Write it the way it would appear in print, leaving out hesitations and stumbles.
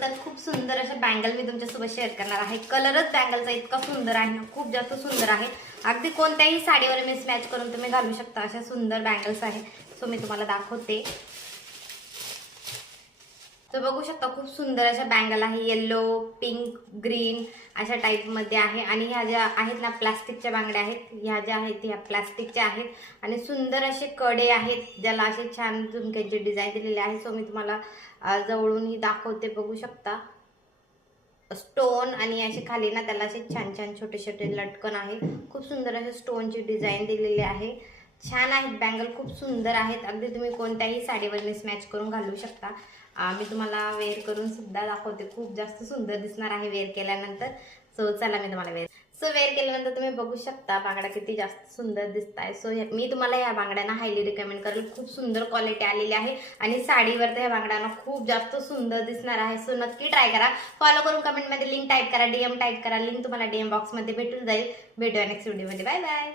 तर खूप सुंदर अशा बँगल मी तुमच्यासोबत शेअर करणार आहे। कलरच बँगलचा इतका सुंदर आहे ना, खूप जास्त सुंदर आहे। अगदी कोणत्याही साडीवर मिस मॅच करून तुम्ही घालू शकता, अशा सुंदर बँगल्स आहे। सो मी तुम्हाला दाखवते। तो बघू शकता खूप सुंदर अशा बँगल आहे, येलो, पिंक, ग्रीन अशा टाइप मध्ये आहे। आणि ह्या ज्या आहेत ना प्लास्टिकच्या बांगड्या आहेत, ह्या ज्या आहेत ह्या प्लास्टिकच्या आहेत आणि सुंदर असे कडे आहेत, ज्याला असे छान झुमक्याचे डिझाईन दिलेले आहे। सो मी तुम्हाला जवळूनही दाखवते, बघू शकता स्टोन आणि असे खाली ना त्याला असे छान छान छोटे छोटे लटकन आहे। खूप सुंदर असे स्टोनची डिझाईन दिलेली आहे। छान आहेत बँगल, खूप सुंदर आहेत। अगदी तुम्ही कोणत्याही साडीवर मिस मॅच करून घालू शकता। मी तुम्हाला वेअर करून सुद्धा दाखवते, खूप जास्त सुंदर दिसणार आहे वेअर केल्यानंतर। सो चला मी तुम्हाला वेअर केल्यानंतर तुम्ही बघू शकता बांगड्या किती जास्त सुंदर दिसताय। सो मी तुम्हाला या बांगड्यांना हायली रिकमेंड करेल, खूप सुंदर क्वालिटी आलेली आहे आणि साडीवर तर या बांगड्यांना खूप जास्त सुंदर दिसणार आहे। सो नक्की ट्राय करा, फॉलो करून कमेंटमध्ये लिंक टाईप करा, DM टाईप करा, लिंक तुम्हाला DM बॉक्समध्ये भेटून जाईल। भेटूया नेक्स्ट व्हिडिओमध्ये, बाय बाय।